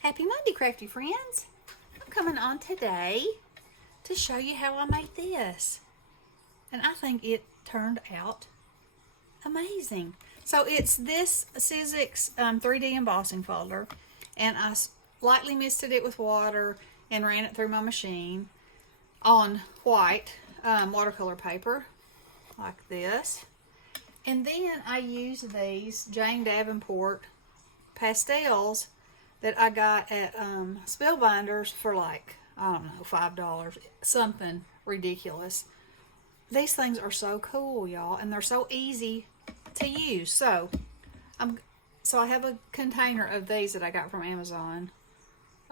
Happy Monday, crafty friends. I'm coming on today to show you how I made this. And I think it turned out amazing. So it's this Sizzix 3D embossing folder, and I lightly misted it with water and ran it through my machine on white watercolor paper like this. And then I use these Jane Davenport pastels that I got at Spellbinders for like, I don't know, $5, something ridiculous. These things are so cool, y'all, and they're so easy to use. So I have a container of these that I got from Amazon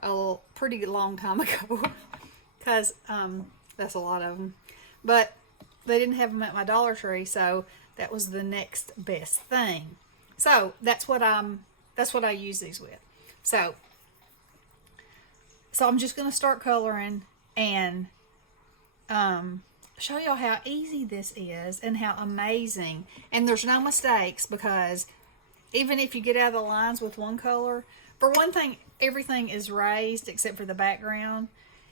a pretty long time ago because that's a lot of them. But they didn't have them at my Dollar Tree, so that was the next best thing. So that's what I use these with. So I'm just going to start coloring and show y'all how easy this is and how amazing. And there's no mistakes, because even if you get out of the lines with one color, for one thing, everything is raised except for the background.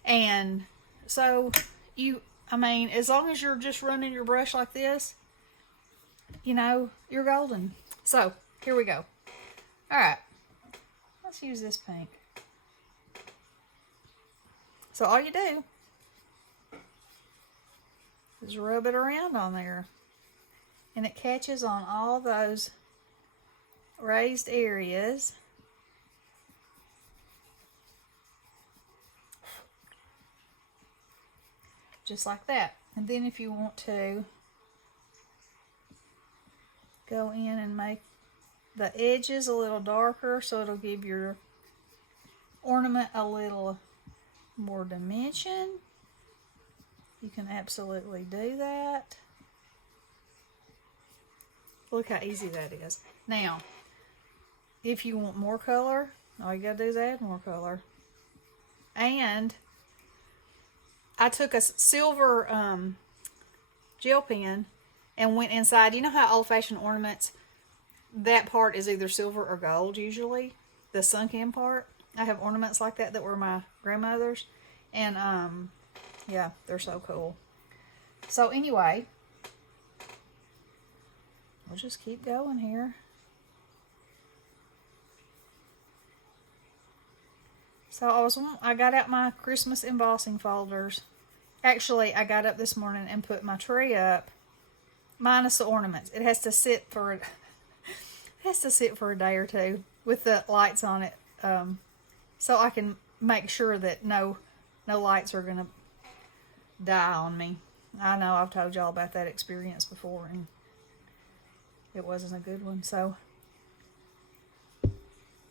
And so as long as you're just running your brush like this, you're golden. So here we go. All right. Let's use this pink. So all you do is rub it around on there, and it catches on all those raised areas. Just like that. And then if you want to go in and make the edges a little darker, so it'll give your ornament a little more dimension, you can absolutely do that. Look how easy that is. Now, if you want more color, all you gotta do is add more color. And I took a silver gel pen and went inside. You know how old-fashioned ornaments, that part is either silver or gold usually, the sunk in part? I have ornaments like that were my grandmother's, and yeah, they're so cool. So anyway, we'll just keep going here. So I got out my Christmas embossing folders. Actually, I got up this morning and put my tree up, minus the ornaments. It has to sit for a day or two with the lights on it, so I can make sure that no lights are gonna die on me. I know I've told y'all about that experience before, and it wasn't a good one. So we'll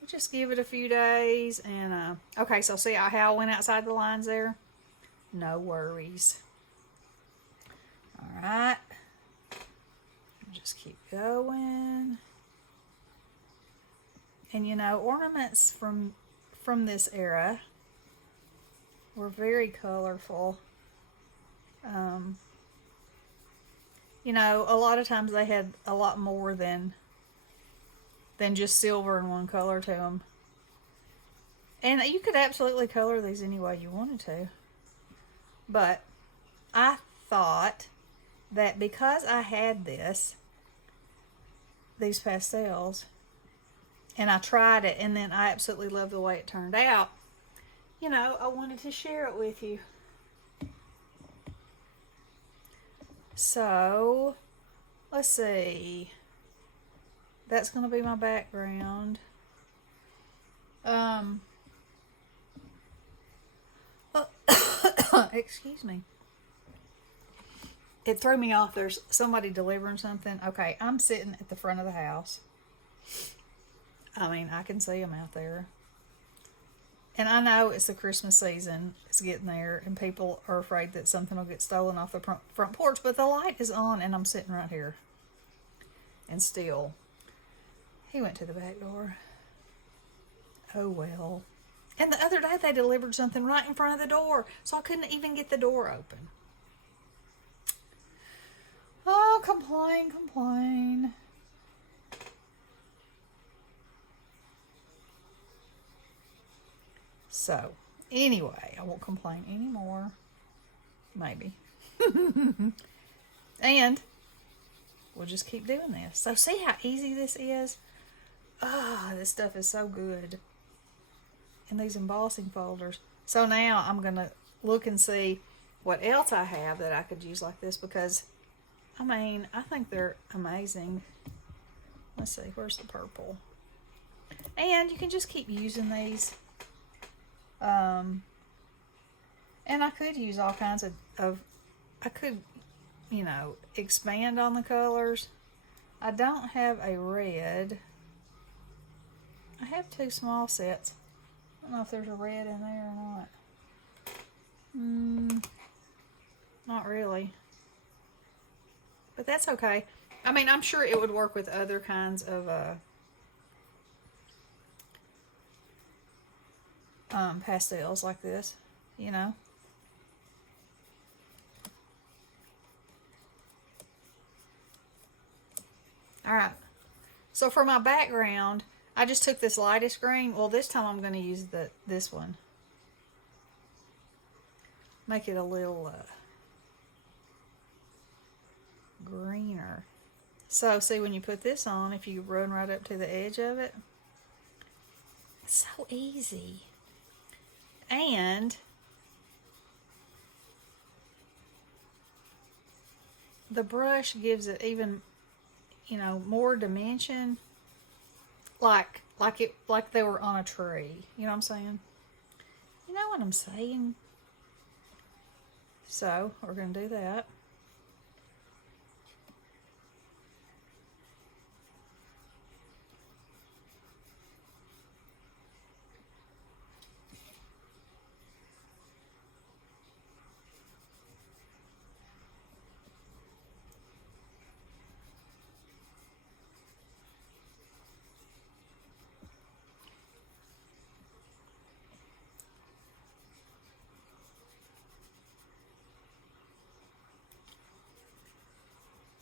just give it a few days. And okay, so see how I went outside the lines there? No worries. All right, just keep going. And ornaments from this era were very colorful. A lot of times they had a lot more than just silver in one color to them. And you could absolutely color these any way you wanted to. But I thought that because I had these pastels, and I tried it, and then I absolutely loved the way it turned out, I wanted to share it with you. So, let's see. That's going to be my background. Excuse me. It threw me off. There's somebody delivering something. Okay, I'm sitting at the front of the house. I can see them out there. And I know it's the Christmas season. It's getting there, and people are afraid that something will get stolen off the front porch. But the light is on, and I'm sitting right here. And still, he went to the back door. Oh, well. And the other day, they delivered something right in front of the door, so I couldn't even get the door open. Oh, complain. So, anyway, I won't complain anymore. Maybe. And we'll just keep doing this. So, see how easy this is? Ah, this stuff is so good. In these embossing folders. So now I'm going to look and see what else I have that I could use like this, because, I mean, I think they're amazing. Let's see, where's the purple? And you can just keep using these. And I could use all kinds of I could, you know, expand on the colors. I don't have a red. I have 2 small sets. I don't know if there's a red in there or not. Not really. But that's okay. I mean, I'm sure it would work with other kinds of pastels like this, you know. Alright. So for my background, I just took this lightest green. Well, this time I'm going to use this one. Make it a little greener. So, see, when you put this on, if you run right up to the edge of it, it's so easy. And the brush gives it even, you know, more dimension. Like they were on a tree. You know what I'm saying? You know what I'm saying? So, we're going to do that.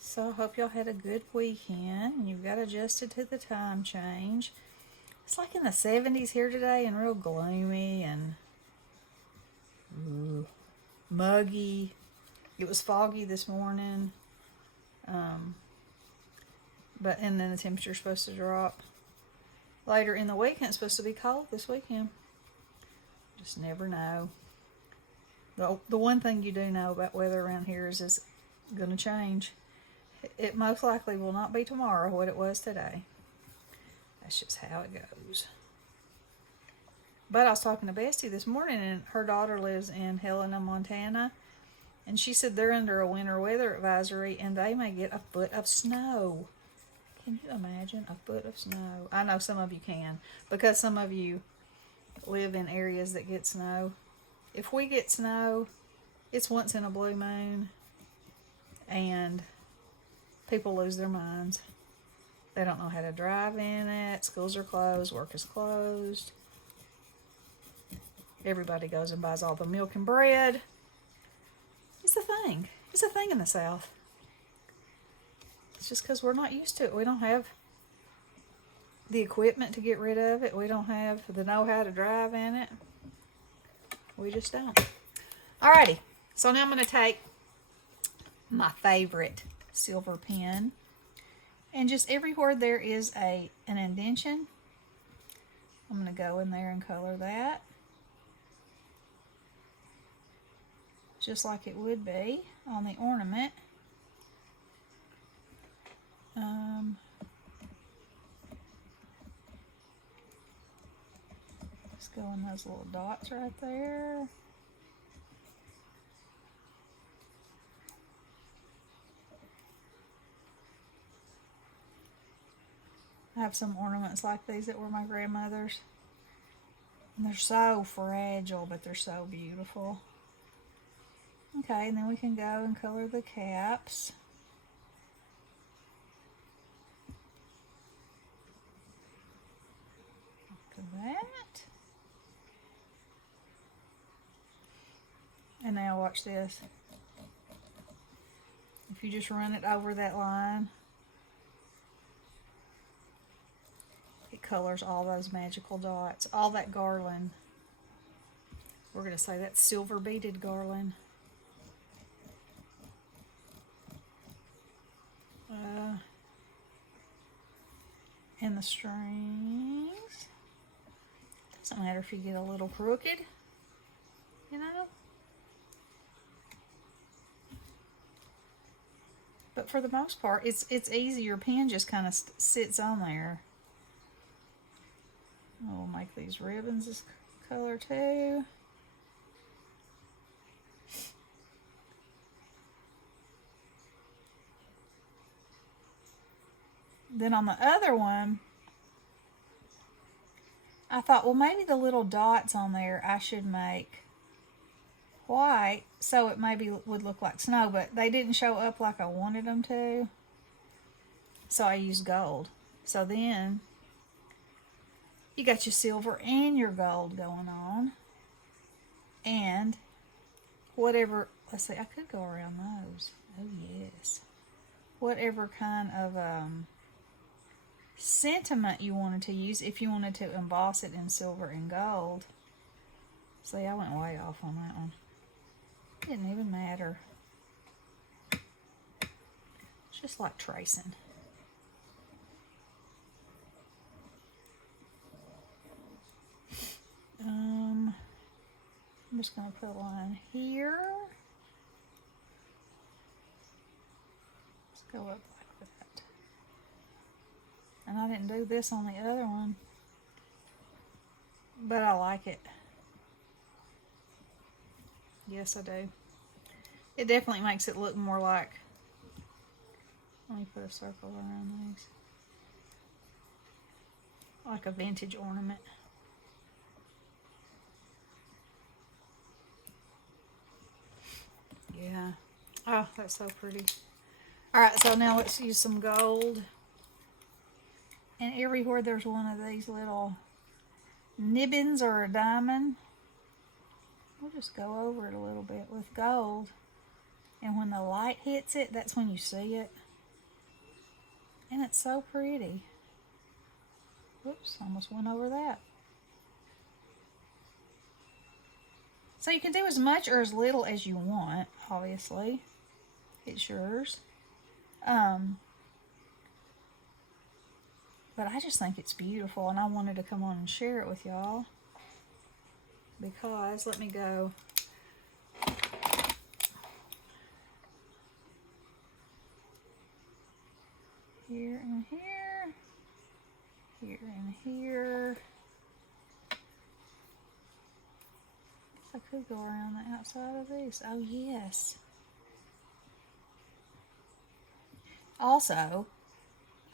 So I hope y'all had a good weekend and you've got adjusted to the time change. It's like in the 70s here today and real gloomy and muggy. It was foggy this morning. And then the temperature's supposed to drop. Later in the weekend, it's supposed to be cold this weekend. Just never know. The one thing you do know about weather around here is it's going to change. It most likely will not be tomorrow what it was today. That's just how it goes. But I was talking to Bestie this morning, and her daughter lives in Helena, Montana, and she said they're under a winter weather advisory, and they may get a foot of snow. Can you imagine a foot of snow? I know some of you can, because some of you live in areas that get snow. If we get snow, it's once in a blue moon, and people lose their minds. They don't know how to drive in it. Schools are closed. Work is closed. Everybody goes and buys all the milk and bread. It's a thing. It's a thing in the South. It's just because we're not used to it. We don't have the equipment to get rid of it. We don't have the know-how to drive in it. We just don't. Alrighty. So now I'm going to take my favorite silver pen, and just everywhere there is an indentation, I'm going to go in there and color that just like it would be on the ornament. Just go in those little dots right there. I have some ornaments like these that were my grandmother's. And they're so fragile, but they're so beautiful. Okay, and then we can go and color the caps. Look at that. And now watch this. If you just run it over that line, it colors all those magical dots, all that garland. we're going to say that's silver beaded garland. And the strings. Doesn't matter if you get a little crooked, you know. But for the most part, it's easy. Your pen just kind of sits on there. We'll make these ribbons this color too. Then on the other one, I thought, well, maybe the little dots on there I should make white so it maybe would look like snow, but they didn't show up like I wanted them to. So I used gold. So then you got your silver and your gold going on. And whatever, let's see, I could go around those. Oh, yes. Whatever kind of sentiment you wanted to use, if you wanted to emboss it in silver and gold. See, I went way off on that one. Didn't even matter. It's just like tracing. I'm just going to put a line here. Let's go up like that. And I didn't do this on the other one, but I like it. Yes, I do. It definitely makes it look more like, let me put a circle around these, like a vintage ornament. Yeah. Oh, that's so pretty. Alright, so now let's use some gold. And everywhere there's one of these little nibbins or a diamond, we'll just go over it a little bit with gold. And when the light hits it, that's when you see it. And it's so pretty. Whoops, almost went over that. So you can do as much or as little as you want, obviously. It's yours. But I just think it's beautiful, and I wanted to come on and share it with y'all. Because, let me go. Here and here. Here and here. I could go around the outside of these. Oh, yes. Also,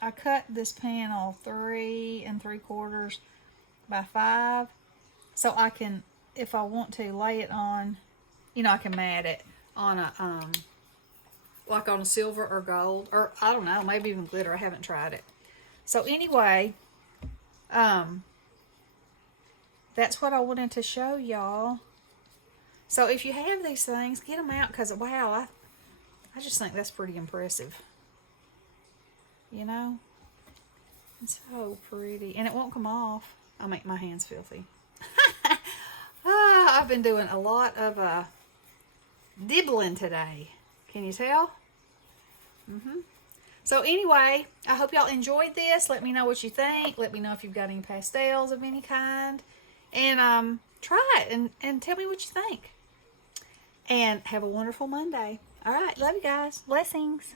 I cut this panel 3 3/4 by 5, so I can, if I want to, lay it on, you know, I can mat it on a, like on a silver or gold, or I don't know, maybe even glitter. I haven't tried it. So anyway, that's what I wanted to show y'all. So if you have these things, get them out, because wow, I just think that's pretty impressive. You know? It's so pretty. And it won't come off. I'll make my hands filthy. I've been doing a lot of dibbling today. Can you tell? So anyway, I hope y'all enjoyed this. Let me know what you think. Let me know if you've got any pastels of any kind. And try it and tell me what you think. And have a wonderful Monday. All right. Love you guys. Blessings.